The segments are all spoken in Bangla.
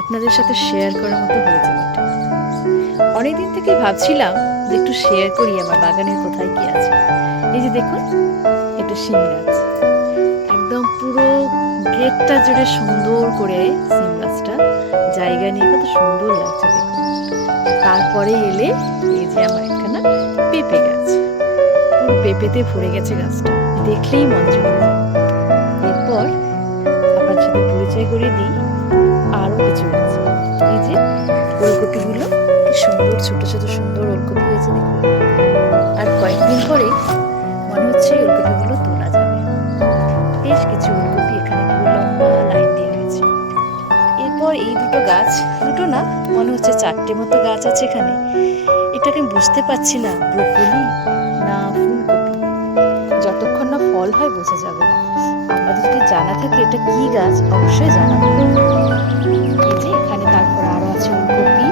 আপনাদের সাথে শেয়ার করার মতো হয়েছে বটে। অনেকদিন থেকেই ভাবছিলাম যে একটু শেয়ার করি আমার বাগানের কোথায় কি আছে। এই যে দেখুন, এটা শিম গাছ, একদম পুরো গেটটা জুড়ে সুন্দর করে সিম গাছটা জায়গা নিয়ে কত সুন্দর লাগছে দেখুন। তারপরে এলে এই যে আমার একখানা পেঁপে গাছ, পুরো পেঁপেতে ভরে গেছে গাছটা, দেখলেই মন জুড়িয়ে যায়। এরপর আপনার সাথে পরিচয় করিয়ে দিই আরো কিছু গাছ। এই যে ওলকপিগুলো, কি সুন্দর ছোট ছোট সুন্দর ওলকপি হয়েছে দেখুন। আর কয়েকদিন পরেই মনে হচ্ছে ওলকপিগুলো তোলা যাবে। বেশ কিছু ওলকপি এখানে পুরো লম্বা লাইন দিয়ে রয়েছে। এরপর এই দুটো গাছ, দুটো না মনে হচ্ছে চারটে মতো গাছ আছে এখানে। এটাকে বুঝতে পারছি না ব্রোকলি না ফুলকপি, যতক্ষণ না ফল হয় বোঝা যাবে না। আপনাদের যদি জানা থাকে এটা কি গাছ অবশ্যই জানাবেন। এই যে এখানে তারপর আরো আছে ওলকপি,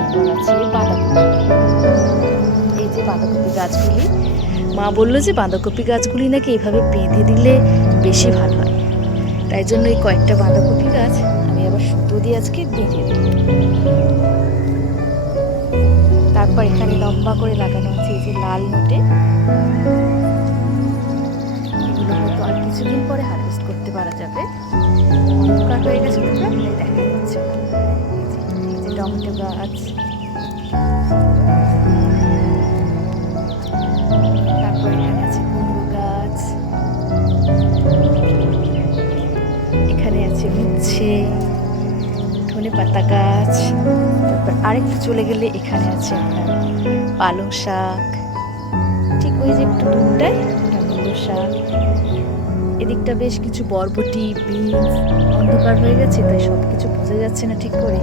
এরপর আছে বাঁধাকপি। এই যে বাঁধাকপি গাছগুলি, মা বললো যে বাঁধাকপি গাছগুলি নাকি এইভাবে বেঁধে দিলে বেশি ভালো হয়, তাই জন্য এই কয়েকটা বাঁধাকপি গাছ আমি আবার সুতো দিয়ে আজকে বেঁধে দিই। তারপর এখানে লম্বা করে লাগানো আছে এই যে লাল নোটে, এগুলো হয়তো আর কিছুদিন পরে হারভেস্ট করতে পারা যাবে। অন্ধকার হয়ে গেছে তো, তাই দেখা যাচ্ছে না। এই যে টমেটো গাছ, তারপর এখানে আছে কুমড়ো গাছ, এখানে আছে উচ্ছে, ধনে পাতা গাছ। তারপর আরেকটু চলে গেলে এখানে আছে আপনার পালং শাক, ঠিক ওই যে একটু দূরটায় মূলো শাক। এদিকটা বেশ কিছু বরবটি, বিনস। অন্ধকার হয়ে গেছে তাই সব কিছু বোঝা যাচ্ছে না ঠিক করে।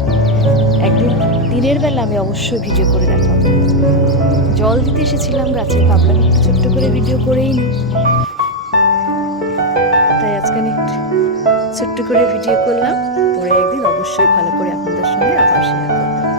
একদিন দিনের বেলা আমি অবশ্যই ভিডিও করে দেখাবো। জল দিতে এসেছিলাম গাছে, ভাবলাম একটু ছোট্ট করে ভিডিও করেই নিই, তাই আজকে আমি একটু ছোট্ট করে ভিডিও করলাম। পরে একদিন অবশ্যই ভালো করে আপনাদের সঙ্গে আবার শেয়ার করবো।